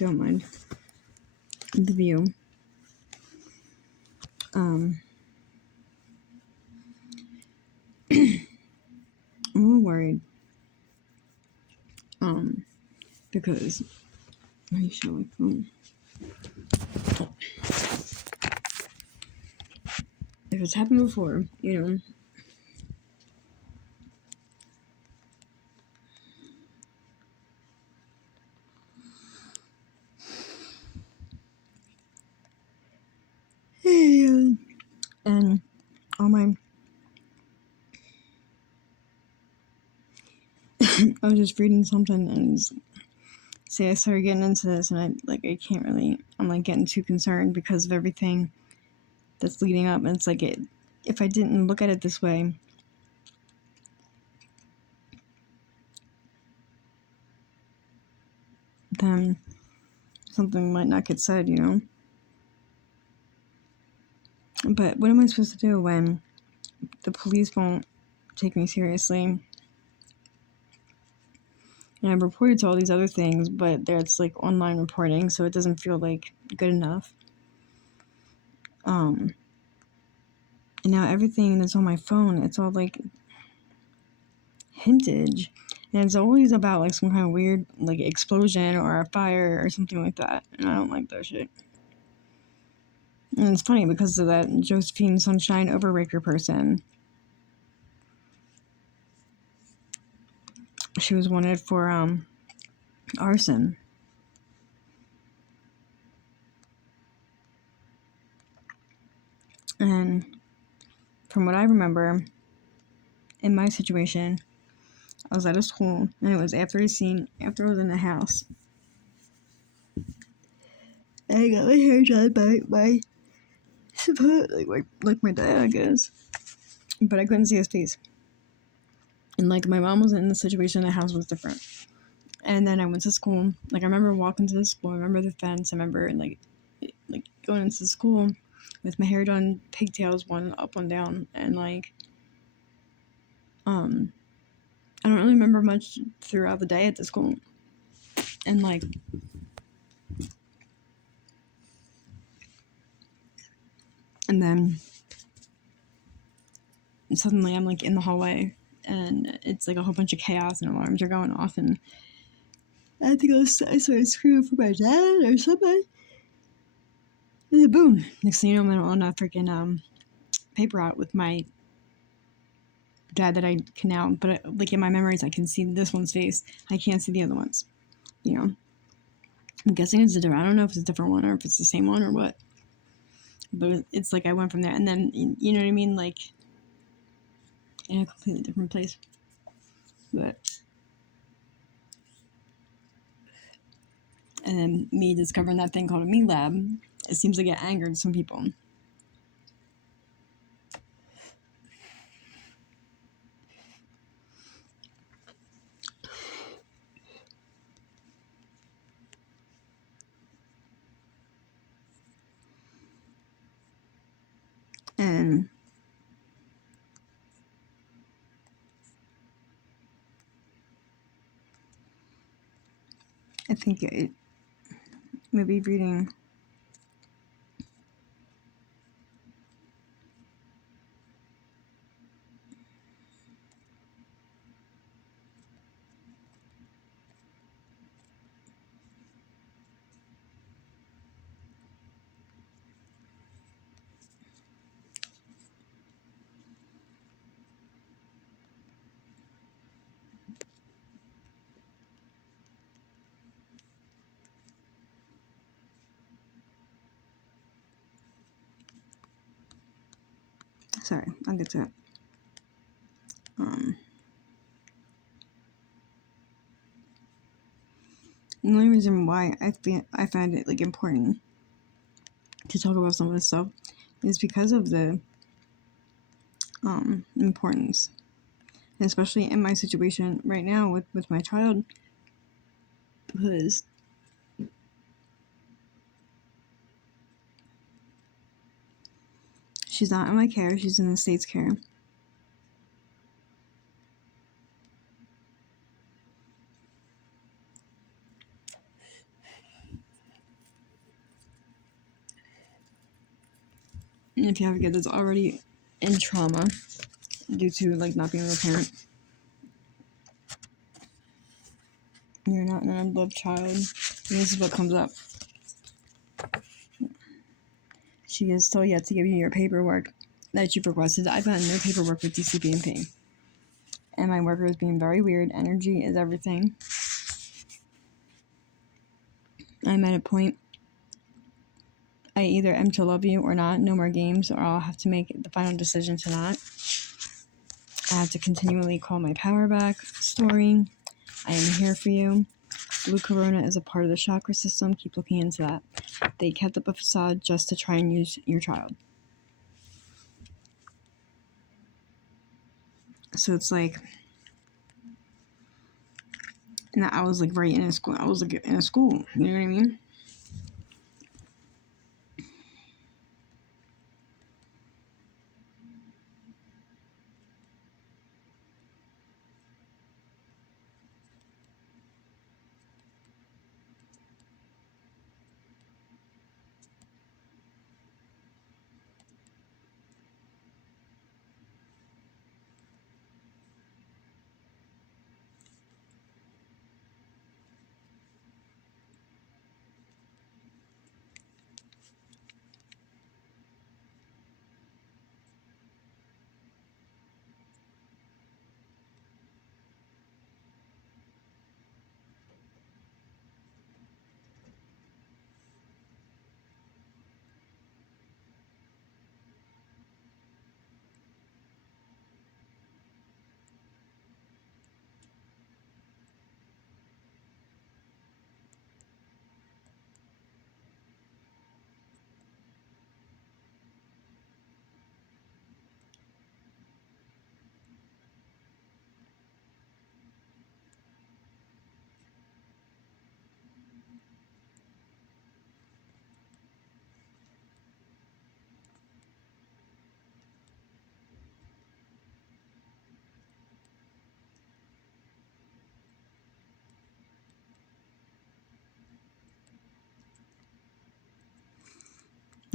you don't mind the view. I'm a little worried. Because let me show my phone. If it's happened before, you know. And all my I was just reading something and say I started getting into this and I can't really, I'm like getting too concerned because of everything that's leading up, and it's like if I didn't look at it this way, then something might not get said, you know. But what am I supposed to do when the police won't take me seriously? And I've reported to all these other things, but it's like online reporting, so it doesn't feel like good enough. And now everything that's on my phone, it's all like hintage. And it's always about like some kind of weird like explosion or a fire or something like that. And I don't like that shit. And it's funny because of that Josephine Sunshine Overraker person. She was wanted for arson. And from what I remember, in my situation, I was at a school, and it was after I was in the house. And I got my hair done by my like my dad, I guess. But I couldn't see his face. And like my mom wasn't in the situation, the house was different. And then I went to school. Like I remember walking to the school, I remember the fence, I remember like going into the school with my hair done, pigtails, one up, one down, and like I don't really remember much throughout the day at the school. And like and then suddenly I'm like in the hallway and it's like a whole bunch of chaos and alarms are going off, and I think I started screaming for my dad or something. And then boom, next thing you know, I'm on a freaking paper route with my dad that I can now, but like in my memories I can see this one's face, I can't see the other ones, you know. I'm guessing it's a different, I don't know if it's a different one or if it's the same one or what, but it's like I went from there and then, you know what I mean, like in a completely different place. But and then me discovering that thing called a me lab, it seems to get angered some people. And I think it maybe reading sorry, I'll get to it. The only reason why I find it like important to talk about some of this stuff is because of the importance, and especially in my situation right now with my child, because she's not in my care, she's in the state's care. And if you have a kid that's already in trauma due to like not being a parent, you're not an unloved child. And this is what comes up. She is still yet to give you your paperwork that you requested. I've gotten no paperwork with DCP&P. And my worker is being very weird. Energy is everything. I'm at a point I either am to love you or not. No more games, or I'll have to make the final decision to not. I have to continually call my power back story. I am here for you. Blue Corona is a part of the chakra system. Keep looking into that. They kept up a facade just to try and use your child. So it's like, and I was like right in a school. I was like in a school. You know what I mean?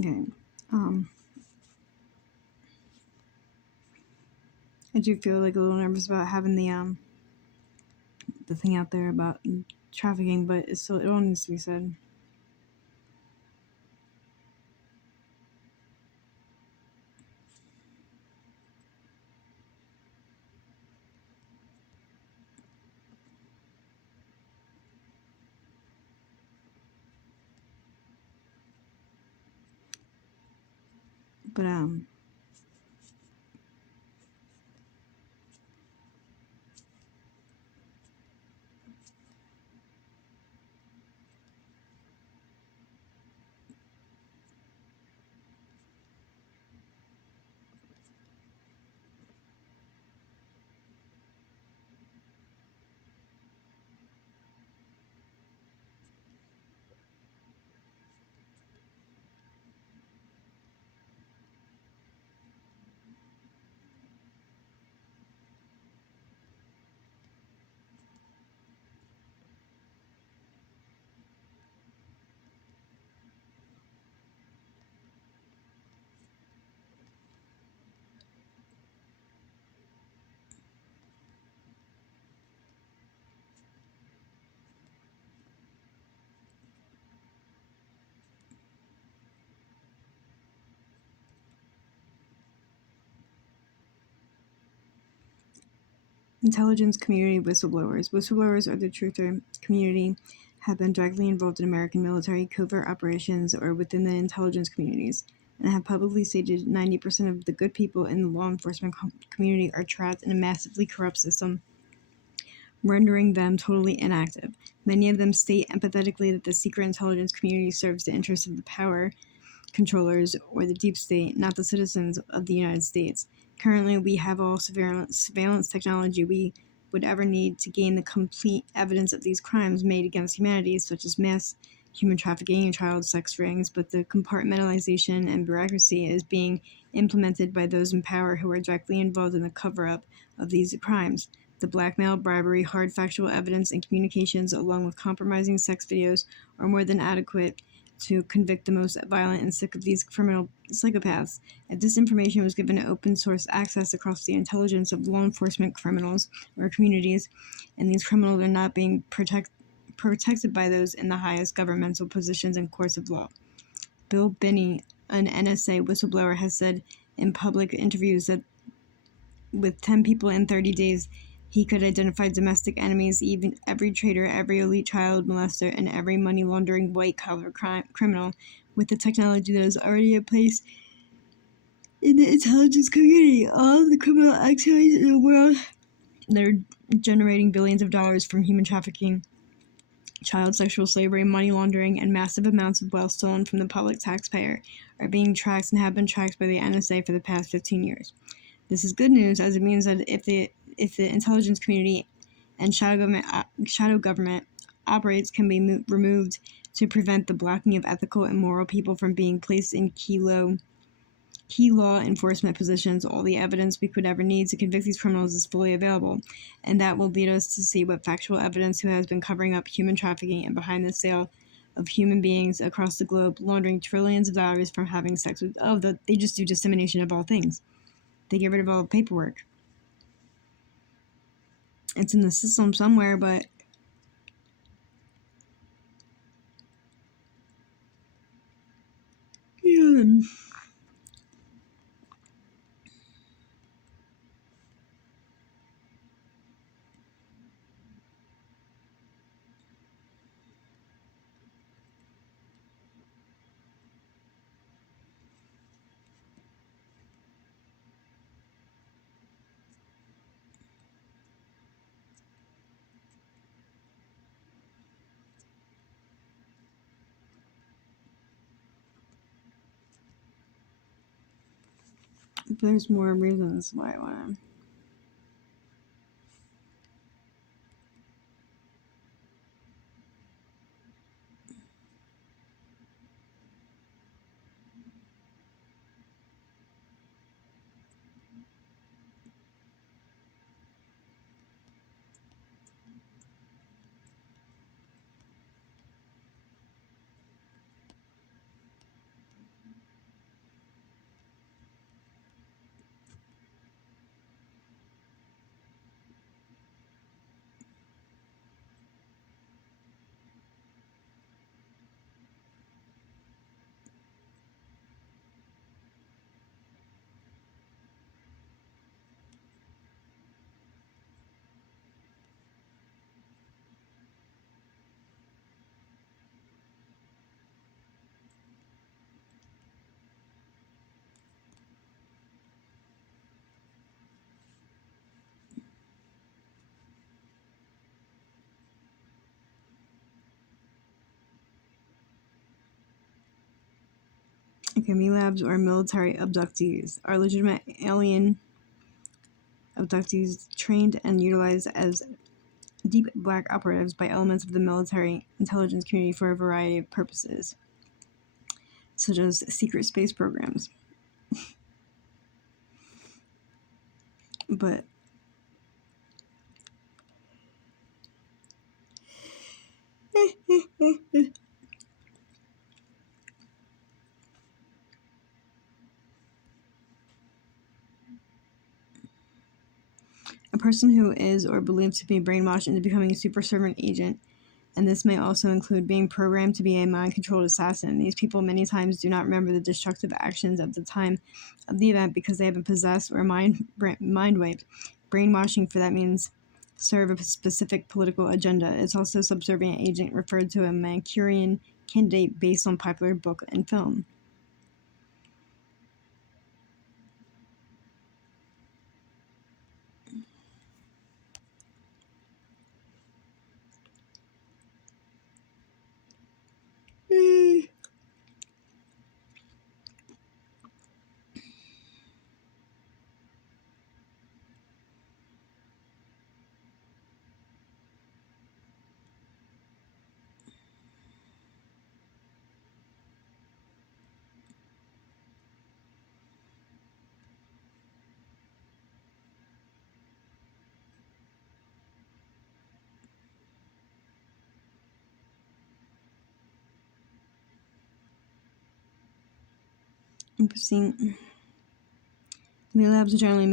Okay. I do feel like a little nervous about having the thing out there about trafficking, but it all needs to be said. But intelligence community whistleblowers. Whistleblowers are the truther community, have been directly involved in American military covert operations or within the intelligence communities, and have publicly stated 90% of the good people in the law enforcement community are trapped in a massively corrupt system, rendering them totally inactive. Many of them state empathetically that the secret intelligence community serves the interests of the power controllers or the deep state, not the citizens of the United States. Currently, we have all surveillance technology we would ever need to gain the complete evidence of these crimes made against humanity, such as mass human trafficking and child sex rings, but the compartmentalization and bureaucracy is being implemented by those in power who are directly involved in the cover-up of these crimes. The blackmail, bribery, hard factual evidence, and communications, along with compromising sex videos, are more than adequate to convict the most violent and sick of these criminal psychopaths. If this information was given open source access across the intelligence of law enforcement criminals or communities, and these criminals are not being protected by those in the highest governmental positions and courts of law. Bill Binney, an NSA whistleblower, has said in public interviews that with 10 people in 30 days, he could identify domestic enemies, even every traitor, every elite child molester, and every money-laundering white-collar criminal with the technology that is already in place in the intelligence community. All of the criminal activities in the world that are generating billions of dollars from human trafficking, child sexual slavery, money laundering, and massive amounts of wealth stolen from the public taxpayer are being tracked and have been tracked by the NSA for the past 15 years. This is good news, as it means that if the intelligence community and shadow government operates can be removed to prevent the blocking of ethical and moral people from being placed in key law enforcement positions, all the evidence we could ever need to convict these criminals is fully available, and that will lead us to see what factual evidence who has been covering up human trafficking and behind the sale of human beings across the globe, laundering trillions of dollars from having sex with. They just do dissemination of all things. They get rid of all the paperwork. It's in the system somewhere, but yeah. There's more reasons why I want to. Okay, MELABs or military abductees are legitimate alien abductees trained and utilized as deep black operatives by elements of the military intelligence community for a variety of purposes, such as secret space programs. But a person who is or believed to be brainwashed into becoming a super servant agent, and this may also include being programmed to be a mind-controlled assassin. These people many times do not remember the destructive actions at the time of the event because they have been possessed or mind-wiped. Brainwashing for that means serve a specific political agenda. It's also subservient agent referred to a Manchurian candidate based on popular book and film. Seeing the labs are generally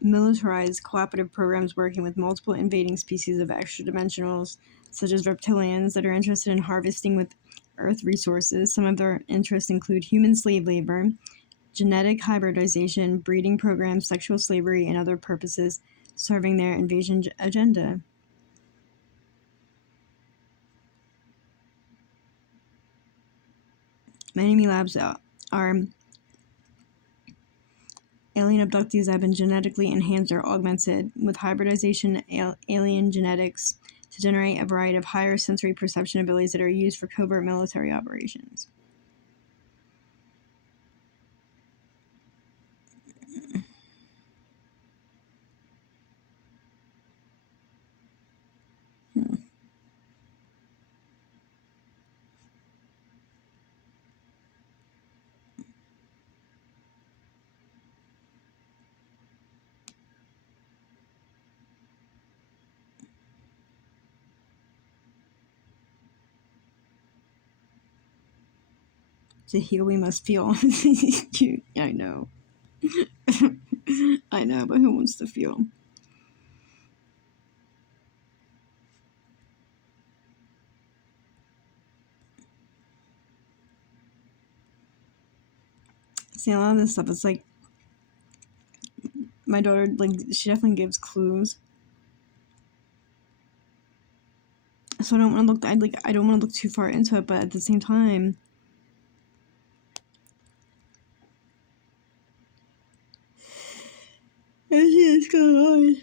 militarized cooperative programs working with multiple invading species of extra-dimensionals, such as reptilians, that are interested in harvesting with Earth resources. Some of their interests include human slave labor, genetic hybridization, breeding programs, sexual slavery, and other purposes serving their invasion agenda. Many labs are alien abductees that have been genetically enhanced or augmented with hybridization alien genetics to generate a variety of higher sensory perception abilities that are used for covert military operations. To heal, we must feel. I know. I know, but who wants to feel? See, a lot of this stuff is like my daughter, like, she definitely gives clues. So I don't want to look. I don't want to look too far into it, but at the same time, I see what's going on.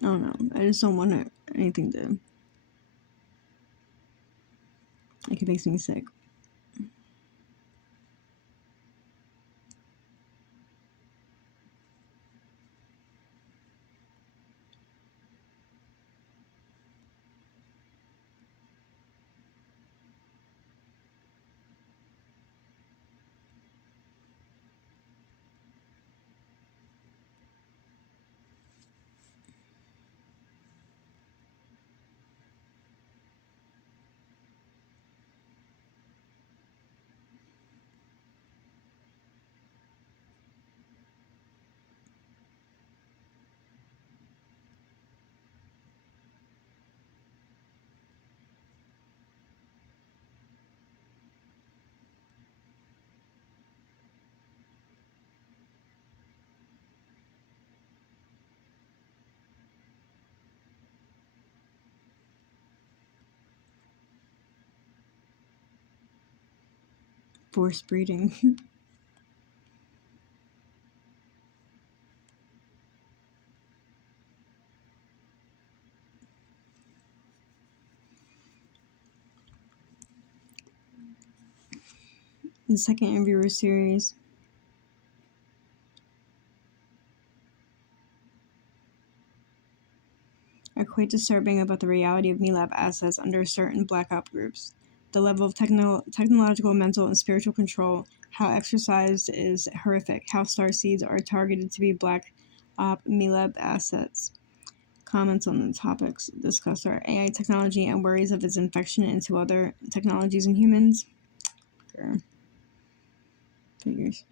I don't know. I just don't want anything to. Like, it makes me sick. Forced breeding. The second interviewer series. Are quite disturbing about the reality of MILAB assets under certain Black Op groups. The level of technological, mental, and spiritual control, how exercised is horrific, how starseeds are targeted to be Black Op MILAB assets. Comments on the topics discussed are AI technology and worries of its infection into other technologies and humans. Figures.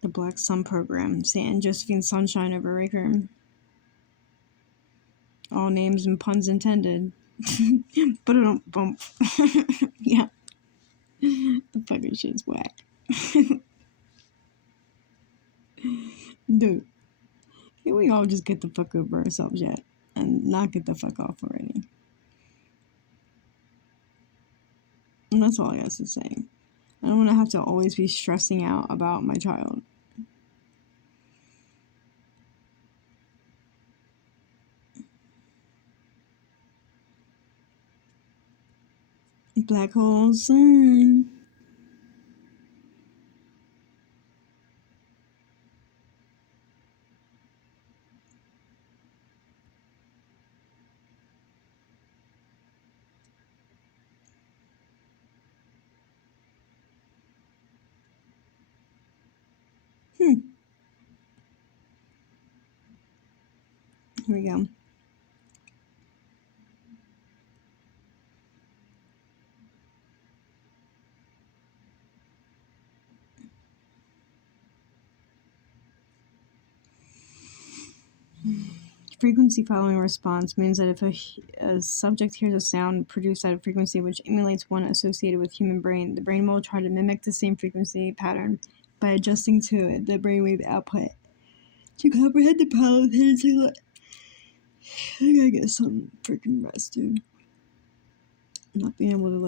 The Black Sun Program, St. Josephine Sunshine over Riker. All names and puns intended. But I don't bump. Yeah. The fucking shit's whack. Dude, can we all just get the fuck over ourselves yet? And not get the fuck off already? And that's all I got to say. I don't want to have to always be stressing out about my child. Black hole sun. Here we go. Frequency following a response means that if a subject hears a sound produced at a frequency which emulates one associated with human brain, the brain will try to mimic the same frequency pattern by adjusting to it the brainwave output. To comprehend the power of hidden signal, I gotta get some freaking rest, dude. Not being able to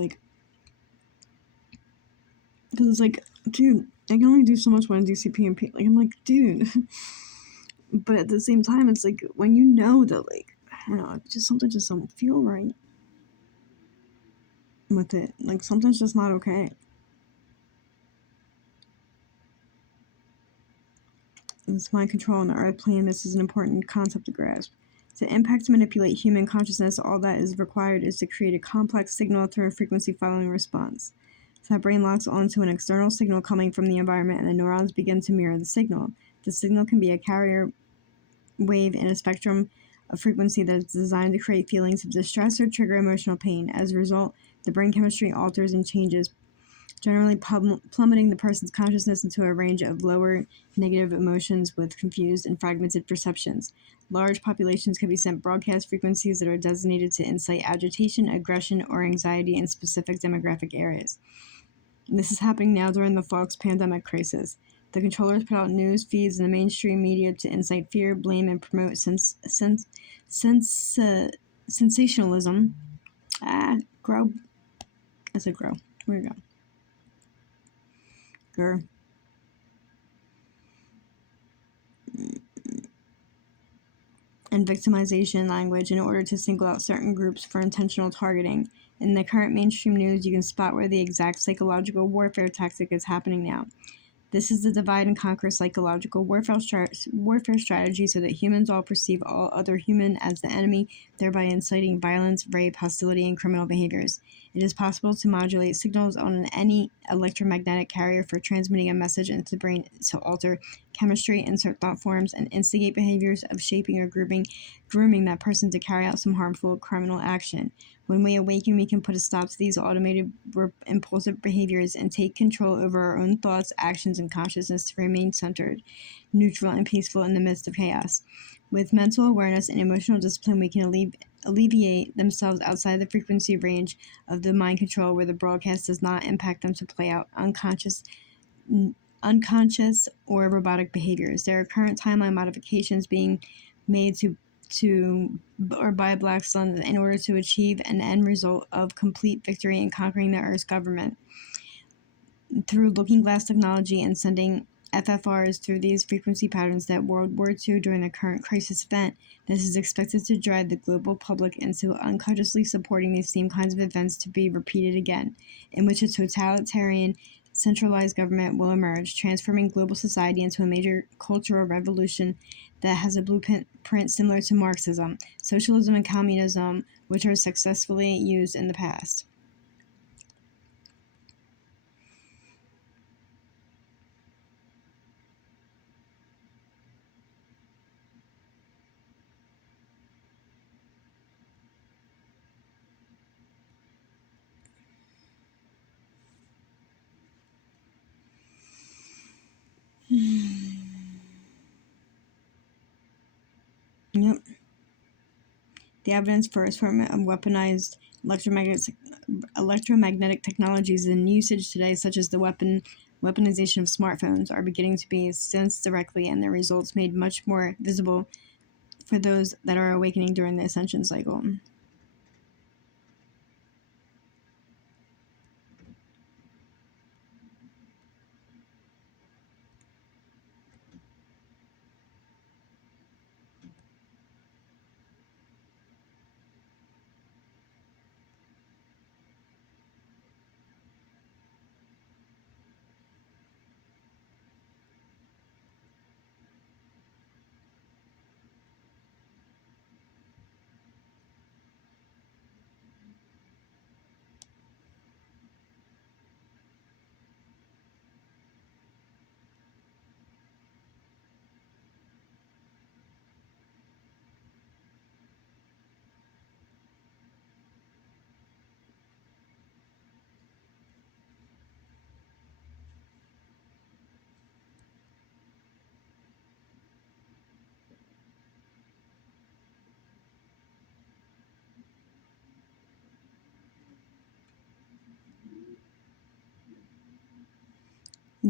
because it's like, dude, I can only do so much when I do CPMP. Like, I'm like, dude. But at the same time, it's like when you know that, like, I don't know, just something just don't feel right with it. Like, something's just not okay. This mind control on the earth plane, this is an important concept to grasp. To impact and manipulate human consciousness, all that is required is to create a complex signal through a frequency following response. So that brain locks onto an external signal coming from the environment and the neurons begin to mirror the signal. The signal can be a carrier wave in a spectrum of frequency that is designed to create feelings of distress or trigger emotional pain. As a result, the brain chemistry alters and changes, generally plummeting the person's consciousness into a range of lower negative emotions with confused and fragmented perceptions. Large populations can be sent broadcast frequencies that are designated to incite agitation, aggression, or anxiety in specific demographic areas. This is happening now during the Fox pandemic crisis. The controllers put out news feeds in the mainstream media to incite fear, blame, and promote sensationalism. Grow. I said grow. Where you go? Grr. And victimization language in order to single out certain groups for intentional targeting. In the current mainstream news, you can spot where the exact psychological warfare tactic is happening now. This is the divide and conquer psychological warfare strategy so that humans all perceive all other human as the enemy, thereby inciting violence, rape, hostility, and criminal behaviors. It is possible to modulate signals on any electromagnetic carrier for transmitting a message into the brain to alter chemistry, insert thought forms, and instigate behaviors of shaping or grooming that person to carry out some harmful criminal action. When we awaken, we can put a stop to these automated impulsive behaviors and take control over our own thoughts, actions, and consciousness to remain centered, neutral, and peaceful in the midst of chaos. With mental awareness and emotional discipline, we can alleviate themselves outside the frequency range of the mind control where the broadcast does not impact them to play out unconscious or robotic behaviors. There are current timeline modifications being made to or by Black Suns in order to achieve an end result of complete victory in conquering the Earth's government. Through looking glass technology and sending FFRs through these frequency patterns that World War II during the current crisis event, this is expected to drive the global public into unconsciously supporting these same kinds of events to be repeated again, in which a totalitarian centralized government will emerge, transforming global society into a major cultural revolution that has a blueprint similar to Marxism, socialism, and communism, which are successfully used in the past. Yep. The evidence for assortment of weaponized electromagnetic technologies in usage today, such as the weaponization of smartphones, are beginning to be sensed directly and their results made much more visible for those that are awakening during the ascension cycle.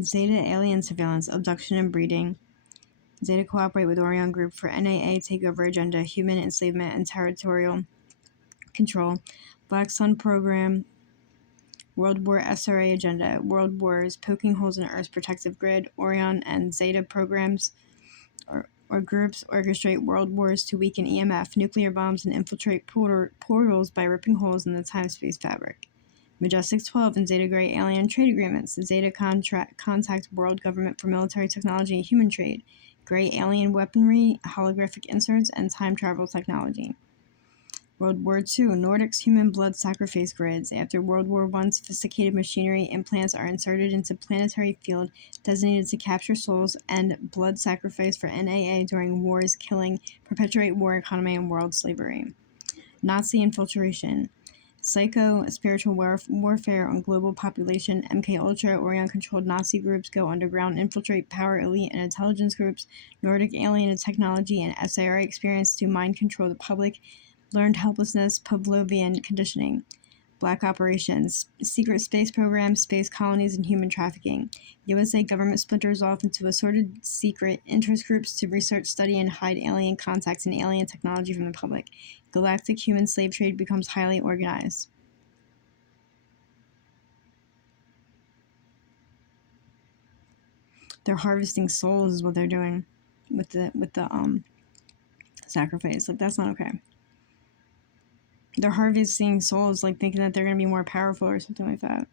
Zeta alien surveillance, abduction and breeding. Zeta cooperate with Orion Group for NAA takeover agenda, human enslavement and territorial control. Black Sun program, World War SRA agenda, World Wars, poking holes in Earth's protective grid. Orion and Zeta programs or groups orchestrate world wars to weaken EMF, nuclear bombs, and infiltrate portals by ripping holes in the time-space fabric. Majestic 12 and Zeta Gray alien trade agreements. The Zeta contact world government for military technology and human trade. Gray alien weaponry, holographic inserts, and time travel technology. World War II, Nordics human blood sacrifice grids. After World War I, sophisticated machinery implants are inserted into planetary field designated to capture souls and blood sacrifice for NAA during wars, killing, perpetuate war economy and world slavery. Nazi infiltration. Psycho spiritual warfare on global population. MK Ultra Orion controlled Nazi groups go underground, infiltrate power elite and intelligence groups. Nordic alien technology and SAR experience to mind control the public. Learned helplessness, Pavlovian conditioning. Black operations, secret space programs, space colonies, and human trafficking. USA government splinters off into assorted secret interest groups to research, study, and hide alien contacts and alien technology from the public. Galactic human slave trade becomes highly organized. They're harvesting souls is what they're doing with the sacrifice. Like, that's not okay. They're harvesting souls, like thinking that they're gonna be more powerful or something like that.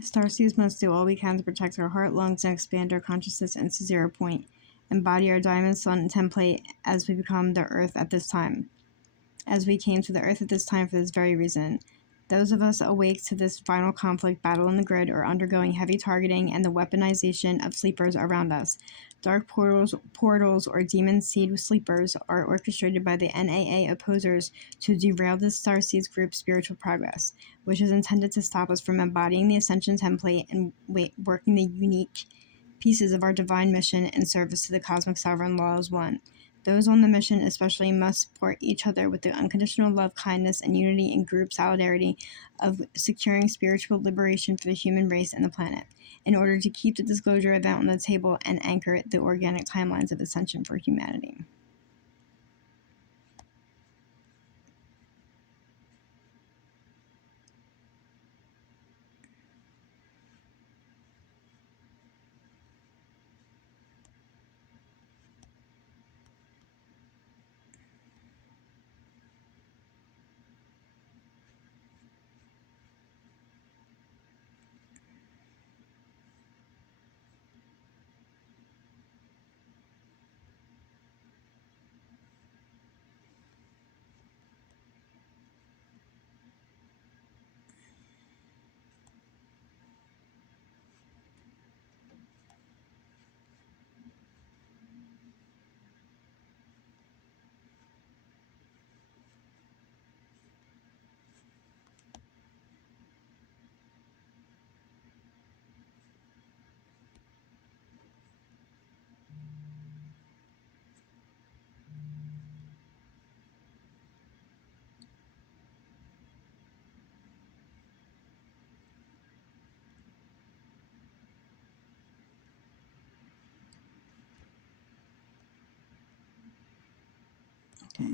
Starseeds must do all we can to protect our heart, lungs, and expand our consciousness into 0 point. Embody our diamond sun template as we become the earth at this time. As we came to the earth at this time for this very reason. Those of us awake to this final conflict battle in the grid are undergoing heavy targeting and the weaponization of sleepers around us. Dark portals or demon seed sleepers are orchestrated by the NAA opposers to derail the Starseeds group's spiritual progress, which is intended to stop us from embodying the Ascension template and working the unique pieces of our divine mission in service to the cosmic sovereign law as one. Those on the mission especially must support each other with the unconditional love, kindness, and unity in group solidarity of securing spiritual liberation for the human race and the planet, in order to keep the disclosure event on the table and anchor the organic timelines of ascension for humanity. Okay.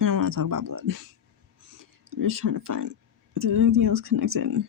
I don't want to talk about blood. I'm just trying to find if there's anything else connected.